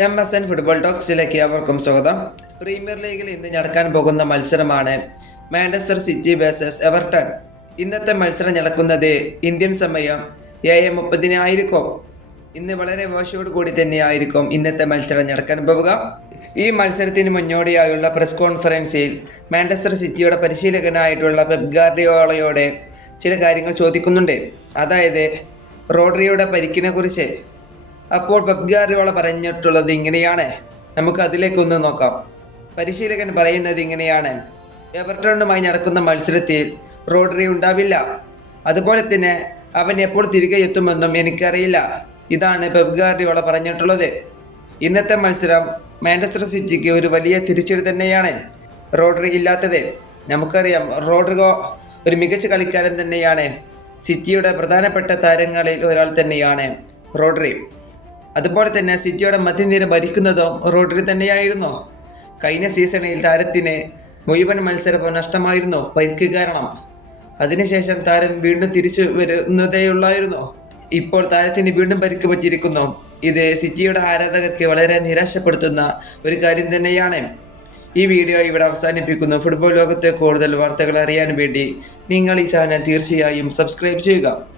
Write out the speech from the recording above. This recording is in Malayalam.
എം എസ് എൻ ഫുട്ബോൾ ടോക്സിലേക്ക് അവർക്കും സ്വാഗതം. പ്രീമിയർ ലീഗിൽ ഇന്ന് നടക്കാൻ പോകുന്ന മത്സരമാണ് മാഞ്ചസ്റ്റർ സിറ്റി വേഴ്സസ് എവർട്ടൺ ഇന്നത്തെ മത്സരം നടക്കുന്നത് ഇന്ത്യൻ സമയം ഏഴ് മുപ്പതിനായിരിക്കും. ഇന്ന് വളരെ കൂടി തന്നെയായിരിക്കും ഇന്നത്തെ മത്സരം നടക്കാൻ പോവുക. ഈ മത്സരത്തിന് മുന്നോടിയായുള്ള പ്രസ് കോൺഫറൻസിൽ മാഞ്ചസ്റ്റർ സിറ്റിയുടെ പരിശീലകനായിട്ടുള്ള പെപ് ഗാർഡിയോളയോടെ ചില കാര്യങ്ങൾ ചോദിക്കുന്നുണ്ട്. അതായത് റോഡ്രിയുടെ പരിക്കിനെ കുറിച്ച് അപ്പോൾ പെപ് ഗാർഡിയോള പറഞ്ഞിട്ടുള്ളത് ഇങ്ങനെയാണ്. നമുക്ക് അതിലേക്കൊന്ന് നോക്കാം. പരിശീലകൻ പറയുന്നത് ഇങ്ങനെയാണ്. എവർട്ടണുമായി നടക്കുന്ന മത്സരത്തിൽ റോഡറി ഉണ്ടാവില്ല. അതുപോലെ തന്നെ അവൻ എപ്പോൾ തിരികെ എത്തുമെന്നും എനിക്കറിയില്ല. ഇതാണ് പെബ്ഗാർഡിയോള പറഞ്ഞിട്ടുള്ളത്. ഇന്നത്തെ മത്സരം മാഞ്ചസ്റ്റർ സിറ്റിക്ക് ഒരു വലിയ തിരിച്ചടി തന്നെയാണ്. റോഡറി ഇല്ലാത്തത്. നമുക്കറിയാം റോഡ്രിഗോ ഒരു മികച്ച കളിക്കാരൻ തന്നെയാണ്. സിറ്റിയുടെ പ്രധാനപ്പെട്ട താരങ്ങളിൽ ഒരാൾ തന്നെയാണ് റോഡ്രി. അതുപോലെ തന്നെ സിറ്റിയുടെ മധ്യനിര ഭരിക്കുന്നതും റോഡറി തന്നെയായിരുന്നു. കഴിഞ്ഞ സീസണിൽ താരത്തിന് മുഴുവൻ മത്സരവും നഷ്ടമായിരുന്നു പരിക്ക് കാരണം. അതിനുശേഷം താരം വീണ്ടും തിരിച്ചു വരുന്നതേയുള്ളായിരുന്നു. ഇപ്പോൾ താരത്തിന് വീണ്ടും പരിക്ക് പറ്റിയിരിക്കുന്നു. ഇത് സിറ്റിയുടെ ആരാധകർക്ക് വളരെ നിരാശപ്പെടുത്തുന്ന ഒരു കാര്യം തന്നെയാണ്. ഈ വീഡിയോ ഇവിടെ അവസാനിപ്പിക്കുന്നു. ഫുട്ബോൾ ലോകത്തെ കൂടുതൽ വാർത്തകൾ അറിയാൻ വേണ്ടി നിങ്ങൾ ഈ ചാനൽ തീർച്ചയായും സബ്സ്ക്രൈബ് ചെയ്യുക.